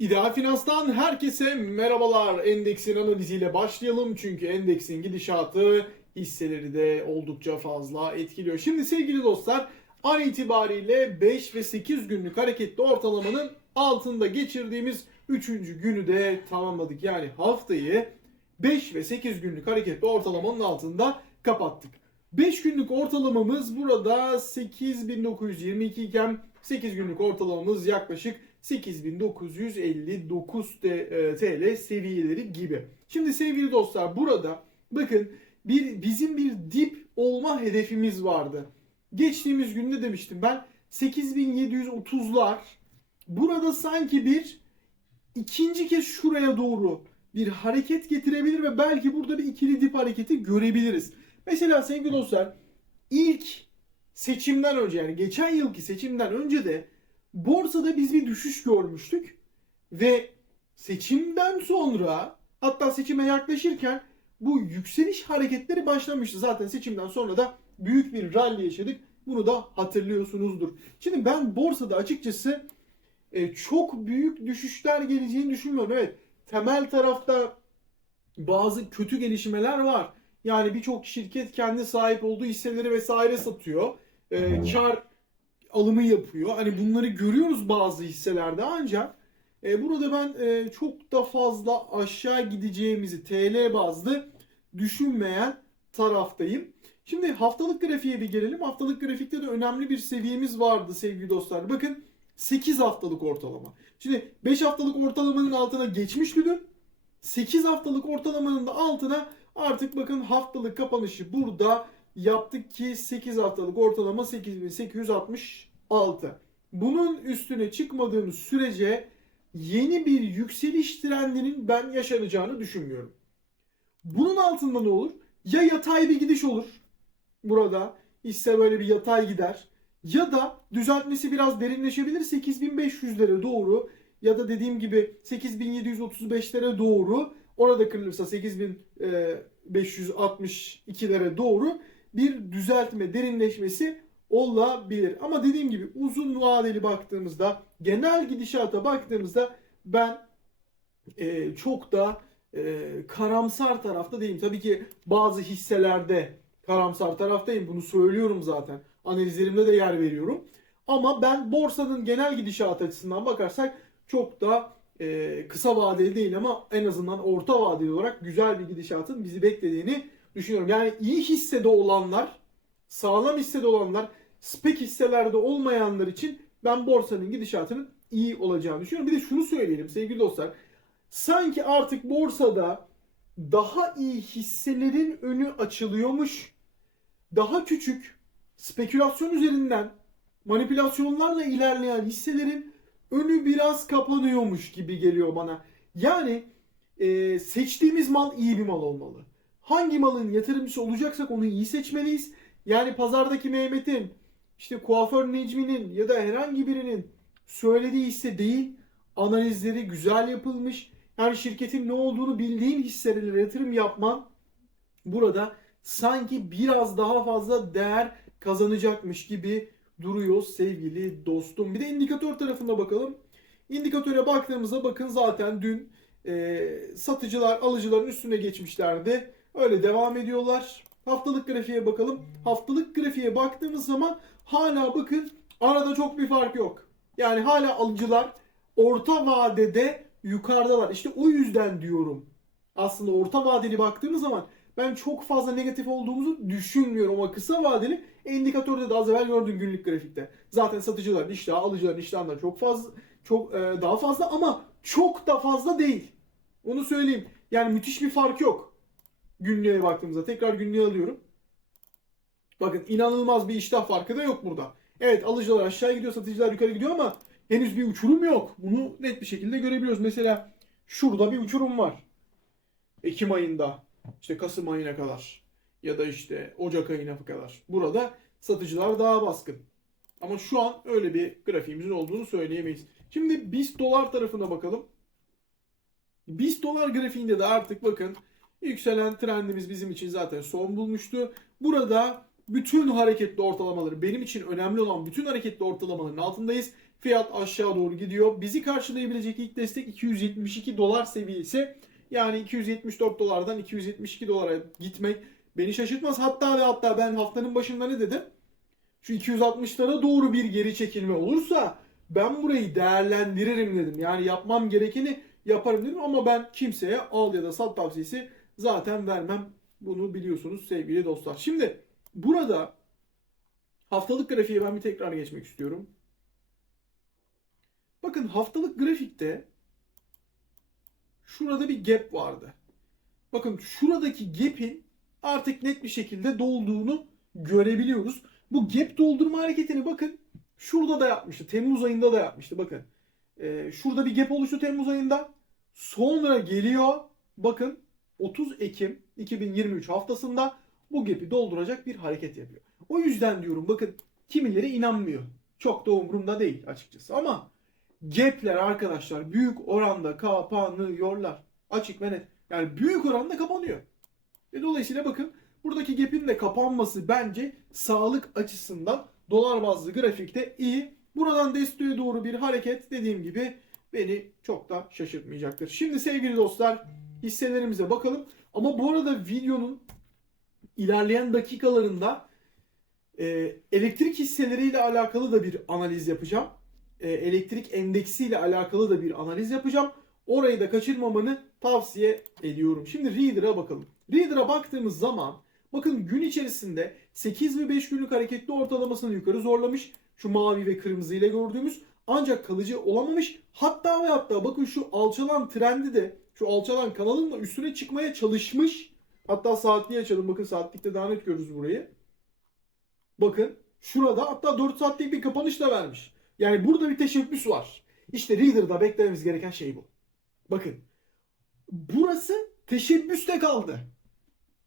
İdeal Finans'tan herkese merhabalar. Endeksin analiziyle başlayalım çünkü endeksin gidişatı hisseleri de oldukça fazla etkiliyor. Şimdi sevgili dostlar an itibariyle 5 ve 8 günlük hareketli ortalamanın altında geçirdiğimiz 3. günü de tamamladık. Yani haftayı 5 ve 8 günlük hareketli ortalamanın altında kapattık. 5 günlük ortalamamız burada 8922 iken 8 günlük ortalamamız yaklaşık 8959 T- e, TL seviyeleri gibi. Şimdi sevgili dostlar burada bakın bir bizim bir dip olma hedefimiz vardı. Geçtiğimiz günde demiştim ben 8730'lar burada sanki bir ikinci kez şuraya doğru bir hareket getirebilir ve belki burada bir ikili dip hareketi görebiliriz. Mesela sevgili dostlar ilk seçimden önce yani geçen yılki seçimden önce de borsada biz bir düşüş görmüştük ve seçimden sonra hatta seçime yaklaşırken bu yükseliş hareketleri başlamıştı. Zaten seçimden sonra da büyük bir rally yaşadık. Bunu da hatırlıyorsunuzdur. Şimdi ben borsada açıkçası e, çok büyük düşüşler geleceğini düşünmüyorum. Evet temel tarafta bazı kötü gelişmeler var. Yani birçok şirket kendi sahip olduğu hisseleri vesaire satıyor. E, kar alımı yapıyor. Hani bunları görüyoruz bazı hisselerde ancak e, burada ben e, çok da fazla aşağı gideceğimizi TL bazlı düşünmeyen taraftayım. Şimdi haftalık grafiğe bir gelelim. Haftalık grafikte de önemli bir seviyemiz vardı sevgili dostlar. Bakın 8 haftalık ortalama. Şimdi 5 haftalık ortalamanın altına geçmişti dün. 8 haftalık ortalamanın da altına artık bakın haftalık kapanışı burada yaptık ki 8 haftalık ortalama 8866. Bunun üstüne çıkmadığımız sürece yeni bir yükseliş trendinin ben yaşanacağını düşünmüyorum. Bunun altında ne olur? Ya yatay bir gidiş olur burada. Hisse böyle bir yatay gider. Ya da düzeltmesi biraz derinleşebilir 8500'lere doğru ya da dediğim gibi 8735'lere doğru orada kırılırsa 8562'lere doğru bir düzeltme derinleşmesi olabilir. Ama dediğim gibi uzun vadeli baktığımızda genel gidişata baktığımızda ben e, çok da e, karamsar tarafta değilim. Tabii ki bazı hisselerde karamsar taraftayım. Bunu söylüyorum zaten. Analizlerimde de yer veriyorum. Ama ben borsanın genel gidişat açısından bakarsak çok da e, kısa vadeli değil ama en azından orta vadeli olarak güzel bir gidişatın bizi beklediğini düşünüyorum. Yani iyi hissede olanlar, sağlam hissede olanlar, spek hisselerde olmayanlar için ben borsanın gidişatının iyi olacağını düşünüyorum. Bir de şunu söyleyelim sevgili dostlar. Sanki artık borsada daha iyi hisselerin önü açılıyormuş. Daha küçük spekülasyon üzerinden manipülasyonlarla ilerleyen hisselerin önü biraz kapanıyormuş gibi geliyor bana. Yani e, seçtiğimiz mal iyi bir mal olmalı. Hangi malın yatırımcısı olacaksak onu iyi seçmeliyiz. Yani pazardaki Mehmet'in, işte kuaför Necmi'nin ya da herhangi birinin söylediği hisse değil, analizleri güzel yapılmış. Yani şirketin ne olduğunu bildiğin hisselere yatırım yapman burada sanki biraz daha fazla değer kazanacakmış gibi duruyor sevgili dostum. Bir de indikatör tarafına bakalım. İndikatöre baktığımızda bakın zaten dün e, satıcılar alıcıların üstüne geçmişlerdi. Öyle devam ediyorlar. Haftalık grafiğe bakalım. Haftalık grafiğe baktığımız zaman hala bakın arada çok bir fark yok. Yani hala alıcılar orta vadede yukarıdalar. İşte o yüzden diyorum. Aslında orta vadeli baktığımız zaman ben çok fazla negatif olduğumuzu düşünmüyorum ama kısa vadeli indikatörde de az evvel gördüğün günlük grafikte. Zaten satıcıların iştahı, alıcıların iştahından çok fazla çok e, daha fazla ama çok da fazla değil. Onu söyleyeyim. Yani müthiş bir fark yok. Günlüğe baktığımızda tekrar günlüğe alıyorum. Bakın inanılmaz bir iştah farkı da yok burada. Evet alıcılar aşağı gidiyor, satıcılar yukarı gidiyor ama henüz bir uçurum yok. Bunu net bir şekilde görebiliyoruz. Mesela şurada bir uçurum var. Ekim ayında, işte Kasım ayına kadar ya da işte Ocak ayına kadar. Burada satıcılar daha baskın. Ama şu an öyle bir grafiğimizin olduğunu söyleyemeyiz. Şimdi BIST dolar tarafına bakalım. BIST dolar grafiğinde de artık bakın yükselen trendimiz bizim için zaten son bulmuştu. Burada bütün hareketli ortalamaları benim için önemli olan bütün hareketli ortalamaların altındayız. Fiyat aşağı doğru gidiyor. Bizi karşılayabilecek ilk destek 272 dolar seviyesi. Yani 274 dolardan 272 dolara gitmek beni şaşırtmaz. Hatta ve hatta ben haftanın başında ne dedim? Şu 260'lara doğru bir geri çekilme olursa ben burayı değerlendiririm dedim. Yani yapmam gerekeni yaparım dedim ama ben kimseye al ya da sat tavsiyesi zaten vermem. Bunu biliyorsunuz sevgili dostlar. Şimdi burada haftalık grafiğe ben bir tekrar geçmek istiyorum. Bakın haftalık grafikte şurada bir gap vardı. Bakın şuradaki gap'in artık net bir şekilde dolduğunu görebiliyoruz. Bu gap doldurma hareketini bakın şurada da yapmıştı. Temmuz ayında da yapmıştı. Bakın ee, şurada bir gap oluştu Temmuz ayında. Sonra geliyor bakın 30 Ekim 2023 haftasında bu gap'i dolduracak bir hareket yapıyor. O yüzden diyorum bakın kimileri inanmıyor. Çok da umurumda değil açıkçası ama gap'ler arkadaşlar büyük oranda kapanıyorlar. Açık ve net. Yani büyük oranda kapanıyor. Ve dolayısıyla bakın buradaki gap'in de kapanması bence sağlık açısından dolar bazlı grafikte iyi. Buradan desteğe doğru bir hareket dediğim gibi beni çok da şaşırtmayacaktır. Şimdi sevgili dostlar hisselerimize bakalım. Ama bu arada videonun ilerleyen dakikalarında e, elektrik hisseleriyle alakalı da bir analiz yapacağım. E, elektrik endeksiyle alakalı da bir analiz yapacağım. Orayı da kaçırmamanı tavsiye ediyorum. Şimdi Reader'a bakalım. Reader'a baktığımız zaman bakın gün içerisinde 8 ve 5 günlük hareketli ortalamasını yukarı zorlamış. Şu mavi ve kırmızı ile gördüğümüz ancak kalıcı olamamış. Hatta ve hatta bakın şu alçalan trendi de şu alçalan kanalın da üstüne çıkmaya çalışmış. Hatta saatliği açalım. Bakın saatlikte daha net görürüz burayı. Bakın şurada hatta 4 saatlik bir kapanış da vermiş. Yani burada bir teşebbüs var. İşte Reader'da beklememiz gereken şey bu. Bakın burası teşebbüste kaldı.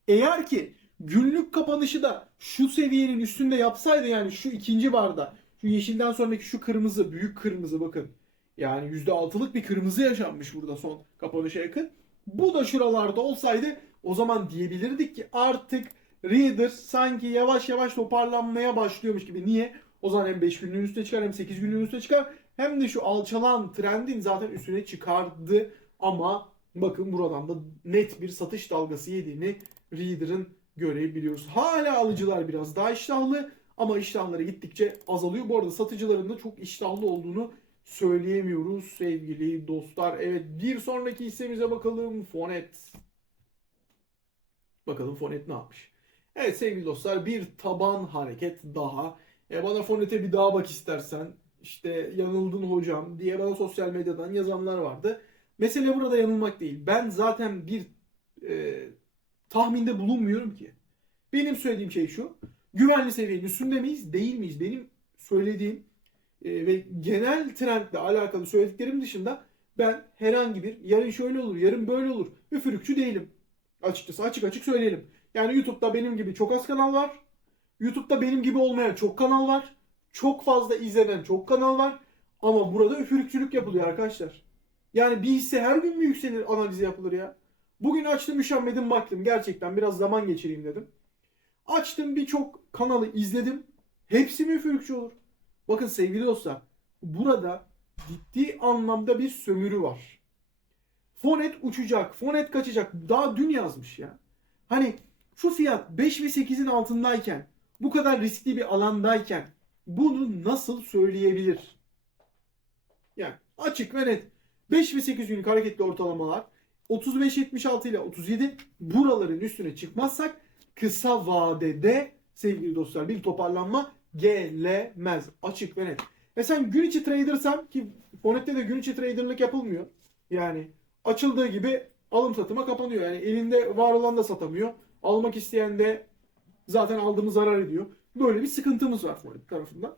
Eğer ki günlük kapanışı da şu seviyenin üstünde yapsaydı yani şu ikinci barda şu yeşilden sonraki şu kırmızı büyük kırmızı bakın. Yani %6'lık bir kırmızı yaşanmış burada son kapanışa yakın. Bu da şuralarda olsaydı o zaman diyebilirdik ki artık Reader sanki yavaş yavaş toparlanmaya başlıyormuş gibi. Niye? O zaman hem 5 günlüğün üstüne çıkar hem 8 günlüğün üstüne çıkar. Hem de şu alçalan trendin zaten üstüne çıkardı. Ama bakın buradan da net bir satış dalgası yediğini Reader'ın görebiliyoruz. Hala alıcılar biraz daha iştahlı ama iştahları gittikçe azalıyor. Bu arada satıcıların da çok iştahlı olduğunu söyleyemiyoruz sevgili dostlar. Evet bir sonraki hissemize bakalım. Fonet. Bakalım Fonet ne yapmış? Evet sevgili dostlar bir taban hareket daha. E bana Fonet'e bir daha bak istersen. İşte yanıldın hocam diye bana sosyal medyadan yazanlar vardı. Mesele burada yanılmak değil. Ben zaten bir e, tahminde bulunmuyorum ki. Benim söylediğim şey şu. Güvenli seviyenin üstünde miyiz? Değil miyiz? Benim söylediğim ve genel trendle alakalı söylediklerim dışında ben herhangi bir yarın şöyle olur, yarın böyle olur. Üfürükçü değilim. Açıkçası açık açık söyleyelim. Yani YouTube'da benim gibi çok az kanal var. YouTube'da benim gibi olmayan çok kanal var. Çok fazla izlenen çok kanal var. Ama burada üfürükçülük yapılıyor arkadaşlar. Yani bir hisse her gün mü yükselir analizi yapılır ya? Bugün açtım üşenmedim baktım. Gerçekten biraz zaman geçireyim dedim. Açtım birçok kanalı izledim. Hepsi mi üfürükçü olur? Bakın sevgili dostlar. Burada ciddi anlamda bir sömürü var. Fonet uçacak, Fonet kaçacak. Daha dün yazmış ya. Hani şu fiyat 5 ve 8'in altındayken, bu kadar riskli bir alandayken bunu nasıl söyleyebilir? Yani açık ve net. 5 ve 8 günlük hareketli ortalamalar 35-76 ile 37 buraların üstüne çıkmazsak kısa vadede sevgili dostlar bir toparlanma gelemez. Açık ve net. E sen gün içi tradersan ki Fonet'te de gün içi traderlık yapılmıyor. Yani açıldığı gibi alım satıma kapanıyor. Yani elinde var olan da satamıyor. Almak isteyen de zaten aldığımı zarar ediyor. Böyle bir sıkıntımız var Fonet tarafından.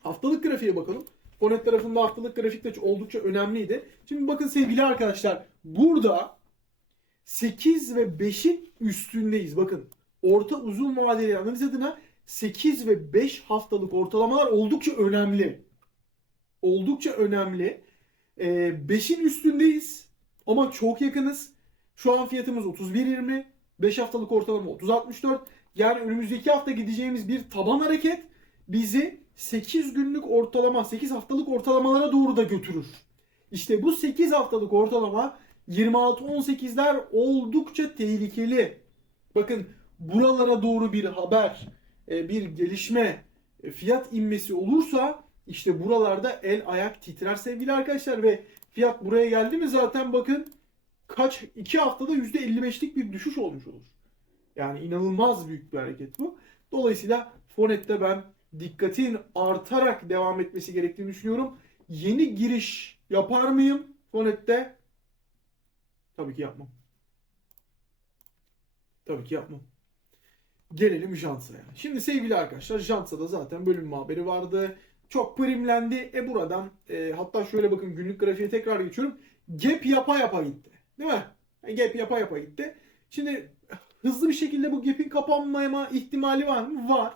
Haftalık grafiğe bakalım. Fonet tarafında haftalık grafik de oldukça önemliydi. Şimdi bakın sevgili arkadaşlar burada 8 ve 5'in üstündeyiz. Bakın orta uzun vadeli analiz adına 8 ve 5 haftalık ortalamalar oldukça önemli. Oldukça önemli. Ee, 5'in üstündeyiz ama çok yakınız. Şu an fiyatımız 31.20. 5 haftalık ortalama 30.64. Yani önümüzdeki hafta gideceğimiz bir taban hareket bizi 8 günlük ortalama, 8 haftalık ortalamalara doğru da götürür. İşte bu 8 haftalık ortalama 26-18'ler oldukça tehlikeli. Bakın buralara doğru bir haber, bir gelişme, e, fiyat inmesi olursa işte buralarda el ayak titrer sevgili arkadaşlar ve fiyat buraya geldi mi zaten bakın kaç 2 haftada %55'lik bir düşüş olmuş olur. Yani inanılmaz büyük bir hareket bu. Dolayısıyla Fonet'te ben dikkatin artarak devam etmesi gerektiğini düşünüyorum. Yeni giriş yapar mıyım Fonet'te? Tabii ki yapmam. Tabii ki yapmam. Gelelim Jantsa'ya. Şimdi sevgili arkadaşlar Jantsa'da zaten bölüm haberi vardı. Çok primlendi. E buradan e, hatta şöyle bakın günlük grafiğe tekrar geçiyorum. Gap yapa yapa gitti. Değil mi? Yani gap yapa yapa gitti. Şimdi hızlı bir şekilde bu gap'in kapanmama ihtimali var mı? Var.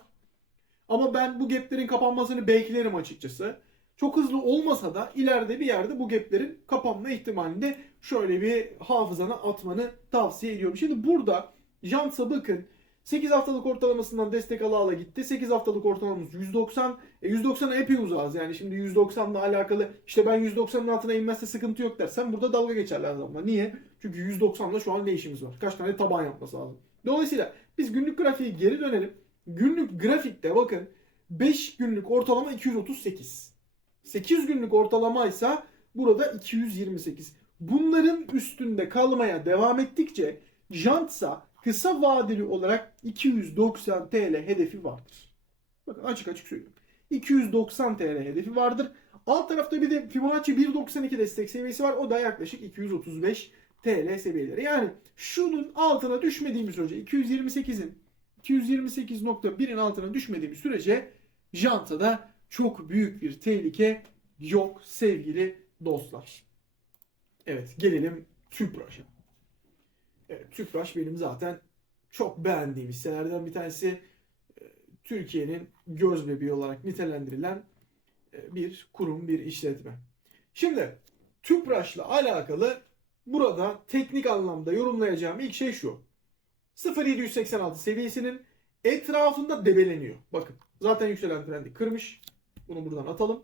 Ama ben bu gap'lerin kapanmasını beklerim açıkçası. Çok hızlı olmasa da ileride bir yerde bu gap'lerin kapanma ihtimalinde şöyle bir hafızana atmanı tavsiye ediyorum. Şimdi burada Jants'a bakın 8 haftalık ortalamasından destek ala ala gitti. 8 haftalık ortalamamız 190. E 190'a epey uzağız yani. Şimdi 190'la alakalı işte ben 190'ın altına inmezse sıkıntı yok dersen burada dalga geçerler adamla. Niye? Çünkü 190'la şu an ne işimiz var? Kaç tane taban yapması lazım. Dolayısıyla biz günlük grafiğe geri dönelim. Günlük grafikte bakın 5 günlük ortalama 238. 8 günlük ortalama ise burada 228. Bunların üstünde kalmaya devam ettikçe Jantsa kısa vadeli olarak 290 TL hedefi vardır. Bakın açık açık söylüyorum. 290 TL hedefi vardır. Alt tarafta bir de Fibonacci 1.92 destek seviyesi var. O da yaklaşık 235 TL seviyeleri. Yani şunun altına düşmediğimiz sürece 228'in 228.1'in altına düşmediğimiz sürece Janta'da çok büyük bir tehlike yok sevgili dostlar. Evet gelelim Tüpraş'a. Evet, Tüpraş benim zaten çok beğendiğim hisselerden bir tanesi. Ee, Türkiye'nin göz bebeği olarak nitelendirilen e, bir kurum, bir işletme. Şimdi Tüpraş'la alakalı burada teknik anlamda yorumlayacağım ilk şey şu. 0.786 seviyesinin etrafında debeleniyor. Bakın zaten yükselen trendi kırmış. Bunu buradan atalım.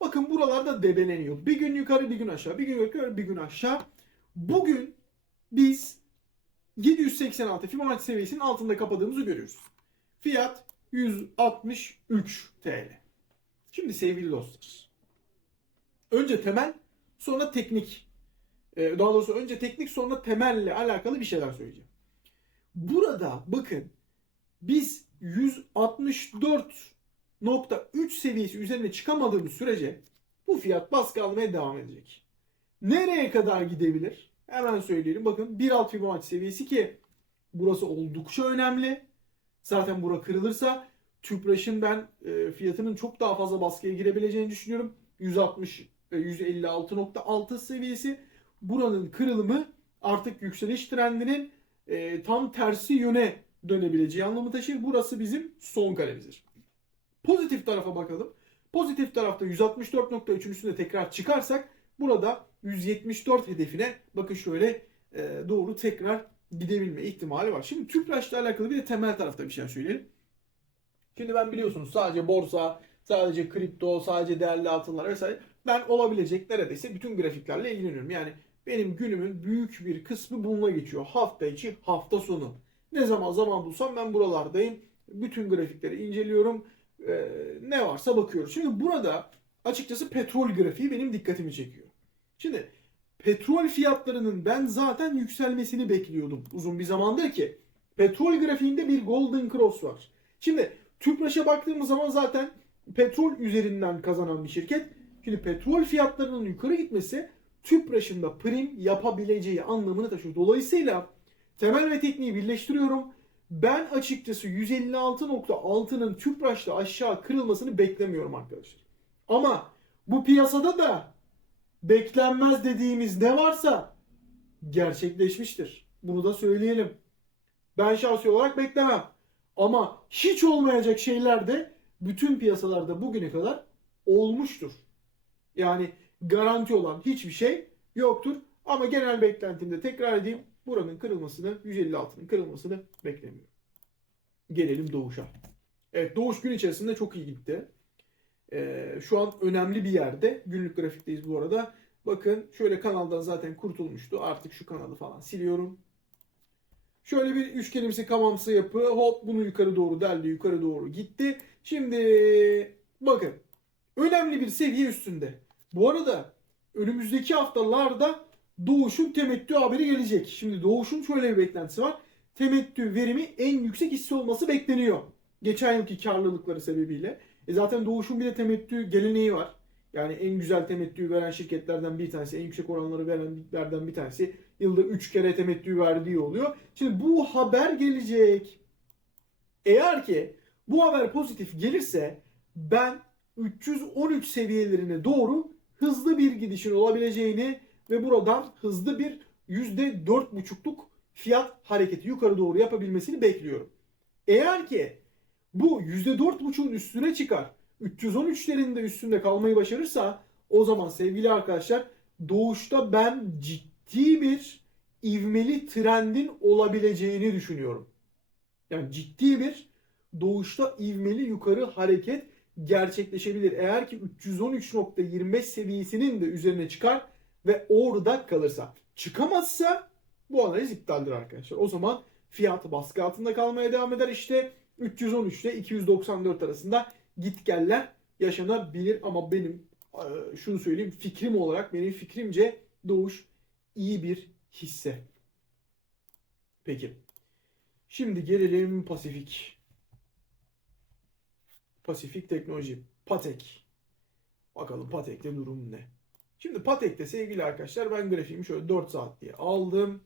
Bakın buralarda debeleniyor. Bir gün yukarı bir gün aşağı. Bir gün yukarı bir gün aşağı. Bugün biz 786 Fibonacci seviyesinin altında kapadığımızı görüyoruz. Fiyat 163 TL. Şimdi sevgili dostlar. Önce temel sonra teknik. Ee, Daha doğrusu önce teknik sonra temelle alakalı bir şeyler söyleyeceğim. Burada bakın biz 164.3 seviyesi üzerine çıkamadığımız sürece bu fiyat baskı almaya devam edecek. Nereye kadar gidebilir? Hemen söyleyelim. Bakın 1.6 Fibonacci seviyesi ki burası oldukça önemli. Zaten bura kırılırsa Tüpraş'ın ben e, fiyatının çok daha fazla baskıya girebileceğini düşünüyorum. 160 ve 156.6 seviyesi. Buranın kırılımı artık yükseliş trendinin e, tam tersi yöne dönebileceği anlamı taşır. Burası bizim son kalemizdir. Pozitif tarafa bakalım. Pozitif tarafta 164.3'ün üstünde tekrar çıkarsak burada 174 hedefine bakın şöyle e, doğru tekrar gidebilme ihtimali var. Şimdi Tüpraş'la alakalı bir de temel tarafta bir şey söyleyelim. Şimdi ben biliyorsunuz sadece borsa, sadece kripto, sadece değerli altınlar vesaire ben olabilecek neredeyse bütün grafiklerle ilgileniyorum. Yani benim günümün büyük bir kısmı bununla geçiyor. Hafta içi, hafta sonu. Ne zaman zaman bulsam ben buralardayım. Bütün grafikleri inceliyorum. Ee, ne varsa bakıyoruz. Şimdi burada açıkçası petrol grafiği benim dikkatimi çekiyor. Şimdi petrol fiyatlarının ben zaten yükselmesini bekliyordum uzun bir zamandır ki. Petrol grafiğinde bir golden cross var. Şimdi Tüpraş'a baktığımız zaman zaten petrol üzerinden kazanan bir şirket. Şimdi petrol fiyatlarının yukarı gitmesi Tüpraş'ın da prim yapabileceği anlamını taşıyor. Dolayısıyla temel ve tekniği birleştiriyorum. Ben açıkçası 156.6'nın Tüpraş'ta aşağı kırılmasını beklemiyorum arkadaşlar. Ama bu piyasada da beklenmez dediğimiz ne varsa gerçekleşmiştir. Bunu da söyleyelim. Ben şahsi olarak beklemem. Ama hiç olmayacak şeyler de bütün piyasalarda bugüne kadar olmuştur. Yani garanti olan hiçbir şey yoktur. Ama genel beklentimde tekrar edeyim buranın kırılmasını 156'nın kırılmasını beklemiyorum. Gelelim Doğuş'a. Evet Doğuş gün içerisinde çok iyi gitti. Ee, şu an önemli bir yerde. Günlük grafikteyiz bu arada. Bakın şöyle kanaldan zaten kurtulmuştu. Artık şu kanalı falan siliyorum. Şöyle bir üçgenimsi kamamsı yapı. Hop bunu yukarı doğru deldi. Yukarı doğru gitti. Şimdi bakın. Önemli bir seviye üstünde. Bu arada önümüzdeki haftalarda Doğuş'un temettü haberi gelecek. Şimdi Doğuş'un şöyle bir beklentisi var. Temettü verimi en yüksek hisse olması bekleniyor. Geçen yılki karlılıkları sebebiyle. E zaten Doğuş'un bir de temettü geleneği var. Yani en güzel temettüyü veren şirketlerden bir tanesi, en yüksek oranları verenlerden bir tanesi. Yılda 3 kere temettü verdiği oluyor. Şimdi bu haber gelecek. Eğer ki bu haber pozitif gelirse ben 313 seviyelerine doğru hızlı bir gidişin olabileceğini ve buradan hızlı bir %4,5'luk fiyat hareketi yukarı doğru yapabilmesini bekliyorum. Eğer ki bu %4,5'un üstüne çıkar, 313'lerin de üstünde kalmayı başarırsa o zaman sevgili arkadaşlar doğuşta ben ciddi bir ivmeli trendin olabileceğini düşünüyorum. Yani ciddi bir doğuşta ivmeli yukarı hareket gerçekleşebilir. Eğer ki 313.25 seviyesinin de üzerine çıkar ve orada kalırsa. Çıkamazsa bu analiz iptaldir arkadaşlar. O zaman fiyat baskı altında kalmaya devam eder. İşte 313 ile 294 arasında gitgeller yaşanabilir ama benim e, şunu söyleyeyim fikrim olarak benim fikrimce Doğuş iyi bir hisse. Peki. Şimdi gelelim Pasifik. Pasifik Teknoloji. Patek. Bakalım Patek'te durum ne? Şimdi Patek'te sevgili arkadaşlar ben grafiğimi şöyle 4 saat diye aldım.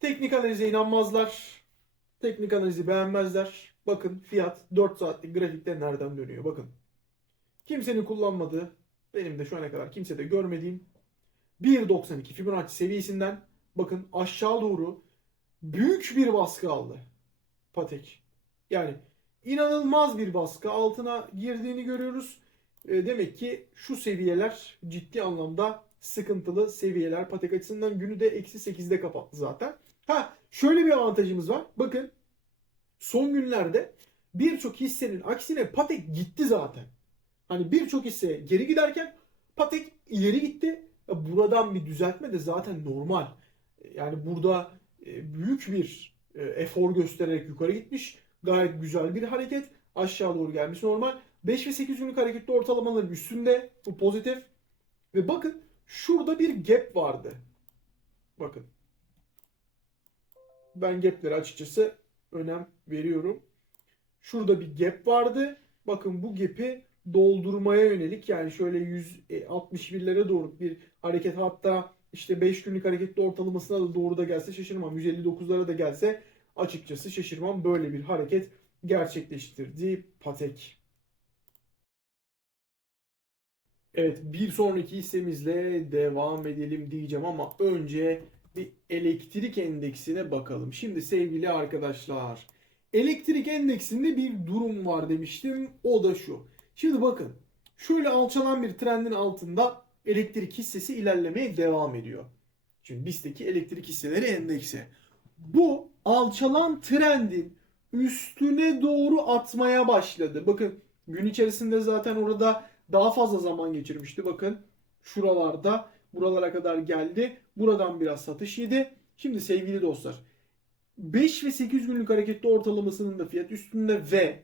Teknik analize inanmazlar. Teknik analizi beğenmezler. Bakın fiyat 4 saatlik grafikte nereden dönüyor bakın. Kimsenin kullanmadığı benim de şu ana kadar kimse de görmediğim 1.92 Fibonacci seviyesinden bakın aşağı doğru büyük bir baskı aldı. Patek. Yani inanılmaz bir baskı altına girdiğini görüyoruz. E, demek ki şu seviyeler ciddi anlamda sıkıntılı seviyeler. Patek açısından günü de eksi 8'de kapattı zaten. Ha şöyle bir avantajımız var. Bakın son günlerde birçok hissenin aksine Patek gitti zaten. Hani birçok hisse geri giderken Patek ileri gitti. Buradan bir düzeltme de zaten normal. Yani burada e, büyük bir e, efor göstererek yukarı gitmiş. Gayet güzel bir hareket. Aşağı doğru gelmiş normal. 5 ve 8 günlük hareketli ortalamaların üstünde. Bu pozitif. Ve bakın şurada bir gap vardı. Bakın. Ben gaplere açıkçası önem veriyorum. Şurada bir gap vardı. Bakın bu gap'i doldurmaya yönelik yani şöyle 161'lere doğru bir hareket hatta işte 5 günlük hareketli ortalamasına da doğru da gelse şaşırmam. 159'lara da gelse açıkçası şaşırmam. Böyle bir hareket gerçekleştirdi Patek. Evet bir sonraki hissemizle devam edelim diyeceğim ama önce bir elektrik endeksine bakalım. Şimdi sevgili arkadaşlar elektrik endeksinde bir durum var demiştim. O da şu. Şimdi bakın şöyle alçalan bir trendin altında elektrik hissesi ilerlemeye devam ediyor. Şimdi BIST'teki elektrik hisseleri endeksi. Bu alçalan trendin üstüne doğru atmaya başladı. Bakın gün içerisinde zaten orada daha fazla zaman geçirmişti. Bakın şuralarda buralara kadar geldi. Buradan biraz satış yedi. Şimdi sevgili dostlar 5 ve 8 günlük hareketli ortalamasının da fiyat üstünde ve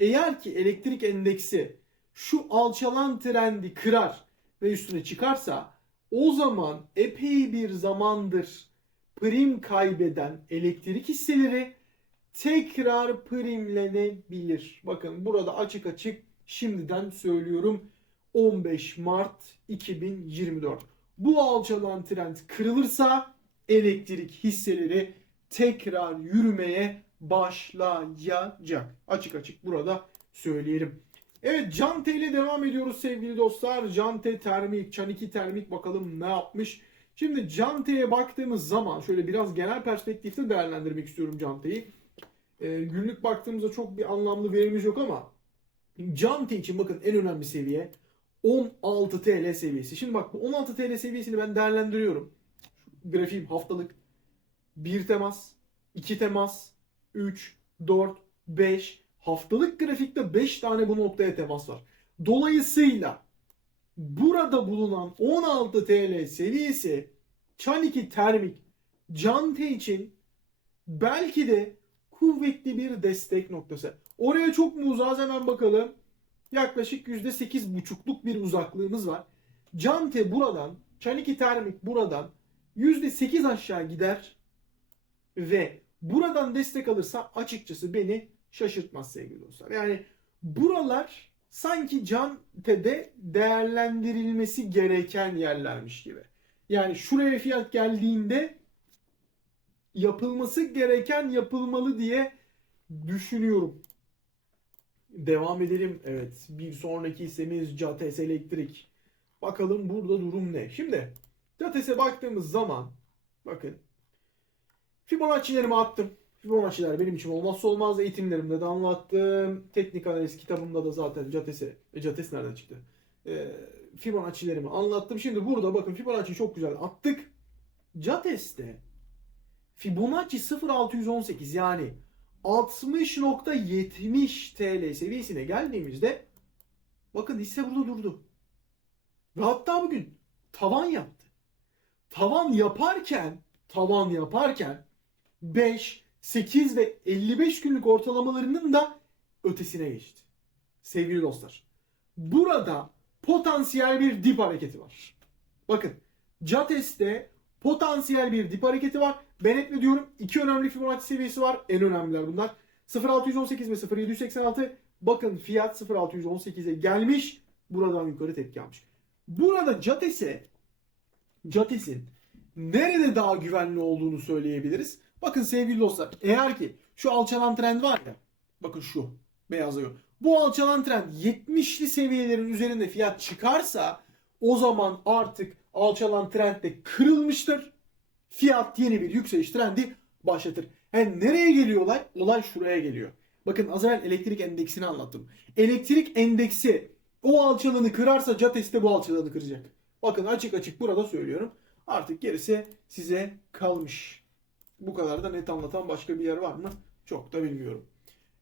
eğer ki elektrik endeksi şu alçalan trendi kırar ve üstüne çıkarsa o zaman epey bir zamandır prim kaybeden elektrik hisseleri tekrar primlenebilir. Bakın burada açık açık şimdiden söylüyorum 15 Mart 2024. Bu alçalan trend kırılırsa elektrik hisseleri tekrar yürümeye başlayacak. Açık açık burada söyleyelim. Evet Cante ile devam ediyoruz sevgili dostlar. Cante Termik, Çaniki Termik bakalım ne yapmış. Şimdi Cante'ye baktığımız zaman şöyle biraz genel perspektifte değerlendirmek istiyorum Cante'yi. Ee, günlük baktığımızda çok bir anlamlı verimiz yok ama Cante için bakın en önemli seviye 16 TL seviyesi. Şimdi bak bu 16 TL seviyesini ben değerlendiriyorum. Şu grafiğim haftalık 1 temas, 2 temas, 3, 4, 5 haftalık grafikte 5 tane bu noktaya temas var. Dolayısıyla burada bulunan 16 TL seviyesi Çaniki termik Cante için belki de kuvvetli bir destek noktası. Oraya çok mu uzağız hemen bakalım. Yaklaşık %8,5'luk bir uzaklığımız var. Cante buradan, Çaniki termik buradan %8 aşağı gider ve buradan destek alırsa açıkçası beni şaşırtmaz sevgili dostlar. Yani buralar sanki Cante'de değerlendirilmesi gereken yerlermiş gibi. Yani şuraya fiyat geldiğinde yapılması gereken yapılmalı diye düşünüyorum. Devam edelim. Evet. Bir sonraki hissemiz Cates Elektrik. Bakalım burada durum ne? Şimdi Cates'e baktığımız zaman bakın Fibonacci'lerimi attım. Fibonacci'ler benim için olmazsa olmaz. Eğitimlerimde de anlattım. Teknik analiz kitabımda da zaten Cates'e e, Cates nereden çıktı? Ee, Fibonacci'lerimi anlattım. Şimdi burada bakın Fibonacci'yi çok güzel attık. Cates'te Fibonacci 0618 yani 60.70 TL seviyesine geldiğimizde bakın hisse burada durdu. Ve hatta bugün tavan yaptı. Tavan yaparken tavan yaparken 5, 8 ve 55 günlük ortalamalarının da ötesine geçti. Sevgili dostlar. Burada potansiyel bir dip hareketi var. Bakın Cates'te potansiyel bir dip hareketi var. Ben hep ne diyorum? İki önemli Fibonacci seviyesi var. En önemliler bunlar. 0618 ve 0786. Bakın fiyat 0618'e gelmiş. Buradan yukarı tepki almış. Burada Cates'e Cates'in nerede daha güvenli olduğunu söyleyebiliriz. Bakın sevgili dostlar eğer ki şu alçalan trend var ya bakın şu beyazlıyor. Bu alçalan trend 70'li seviyelerin üzerinde fiyat çıkarsa o zaman artık alçalan trend de kırılmıştır. Fiyat yeni bir yükseliş trendi başlatır. Yani nereye geliyor olay? Olay şuraya geliyor. Bakın az evvel elektrik endeksini anlattım. Elektrik endeksi o alçalanı kırarsa Cates de bu alçalanı kıracak. Bakın açık açık burada söylüyorum. Artık gerisi size kalmış. Bu kadar da net anlatan başka bir yer var mı? Çok da bilmiyorum.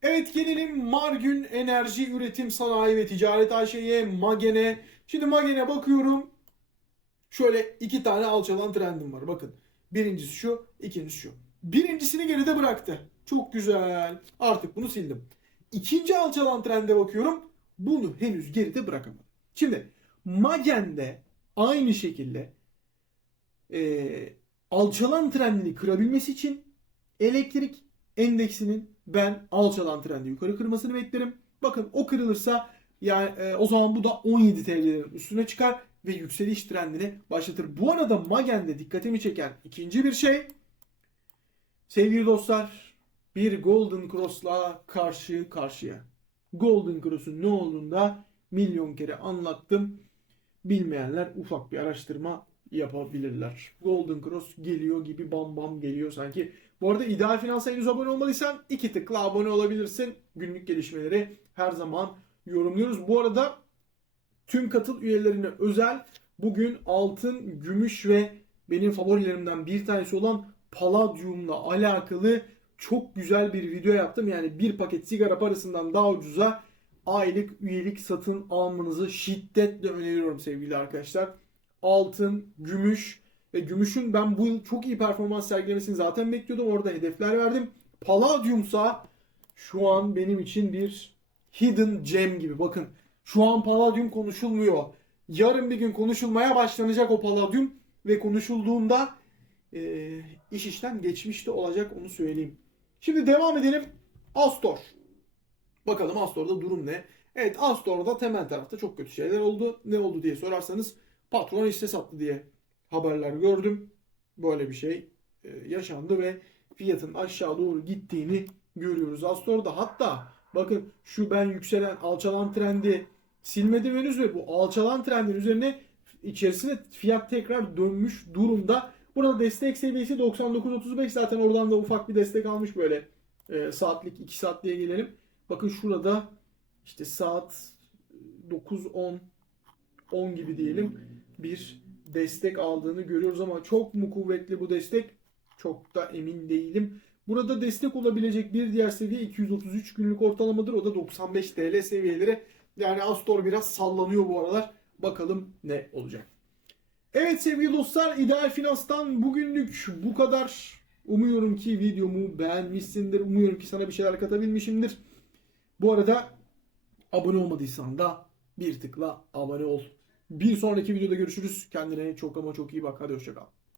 Evet gelelim Margün Enerji Üretim Sanayi ve Ticaret AŞ'ye Magen'e. Şimdi Magen'e bakıyorum. Şöyle iki tane alçalan trendim var. Bakın. Birincisi şu, ikincisi şu. Birincisini geride bıraktı. Çok güzel. Artık bunu sildim. İkinci alçalan trende bakıyorum. Bunu henüz geride bırakamadım. Şimdi Magen'de aynı şekilde e, alçalan trendini kırabilmesi için elektrik endeksinin ben alçalan trendi yukarı kırmasını beklerim. Bakın o kırılırsa yani e, o zaman bu da 17 TL'lerin üstüne çıkar ve yükseliş trendini başlatır. Bu arada Magen'de dikkatimi çeken ikinci bir şey sevgili dostlar bir Golden Cross'la karşı karşıya. Golden Cross'un ne olduğunu da milyon kere anlattım. Bilmeyenler ufak bir araştırma yapabilirler. Golden Cross geliyor gibi bam bam geliyor sanki. Bu arada İdeal Finans'a henüz abone olmadıysan iki tıkla abone olabilirsin. Günlük gelişmeleri her zaman yorumluyoruz. Bu arada tüm katıl üyelerine özel bugün altın, gümüş ve benim favorilerimden bir tanesi olan Palladium'la alakalı çok güzel bir video yaptım. Yani bir paket sigara parasından daha ucuza aylık üyelik satın almanızı şiddetle öneriyorum sevgili arkadaşlar. Altın, gümüş ve gümüşün ben bu yıl çok iyi performans sergilemesini zaten bekliyordum. Orada hedefler verdim. Palladium'sa şu an benim için bir hidden gem gibi. Bakın şu an Palladium konuşulmuyor. Yarın bir gün konuşulmaya başlanacak o Palladium ve konuşulduğunda e, iş işten geçmiş de olacak onu söyleyeyim. Şimdi devam edelim. Astor. Bakalım Astor'da durum ne? Evet Astor'da temel tarafta çok kötü şeyler oldu. Ne oldu diye sorarsanız patron hisse sattı diye haberler gördüm. Böyle bir şey e, yaşandı ve fiyatın aşağı doğru gittiğini görüyoruz Astor'da. Hatta bakın şu ben yükselen alçalan trendi silmedim henüz ve bu alçalan trendin üzerine içerisine fiyat tekrar dönmüş durumda. Burada destek seviyesi 99.35 zaten oradan da ufak bir destek almış böyle e, saatlik 2 saatliğe gelelim. Bakın şurada işte saat 9-10 10 gibi diyelim bir destek aldığını görüyoruz ama çok mu kuvvetli bu destek? Çok da emin değilim. Burada destek olabilecek bir diğer seviye 233 günlük ortalamadır. O da 95 TL seviyeleri. Yani Astor biraz sallanıyor bu aralar. Bakalım ne olacak. Evet sevgili dostlar İdeal Finans'tan bugünlük bu kadar. Umuyorum ki videomu beğenmişsindir. Umuyorum ki sana bir şeyler katabilmişimdir. Bu arada abone olmadıysan da bir tıkla abone ol. Bir sonraki videoda görüşürüz. Kendine çok ama çok iyi bak. Hadi hoşçakal.